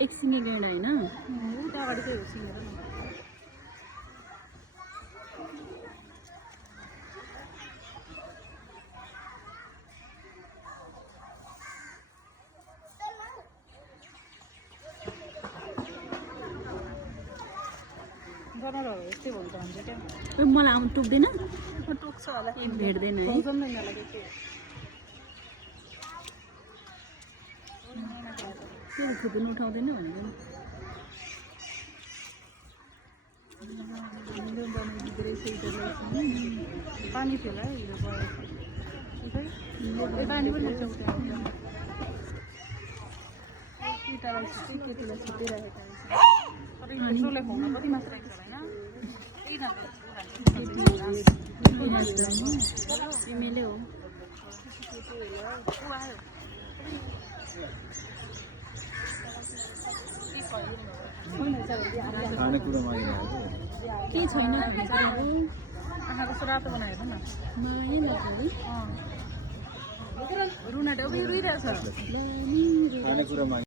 एक सिङ्गे गैँडा होइन उता अगाडि चाहिँ हो सिँगेर जनावरहरू यस्तै हुन्छ भन्छ क्या मलाई आउनु टोक्दैन टोक्छ होला भेट्दैन है जम्दैन लाग्यो के खुपिनु उठाउँदैन भनेको पानी थियो होला है पानी पनि लाग्छ उता केटालाई छुट्टै केटीलाई छुट्टिरहेको पेट्रोलले खुवाउन कति मात्र रहेछ होइन तिमीले हो के छैन आँखाको रातो बनाएको न मलाई नै लाग्यो रुना डबी रुइरहेछ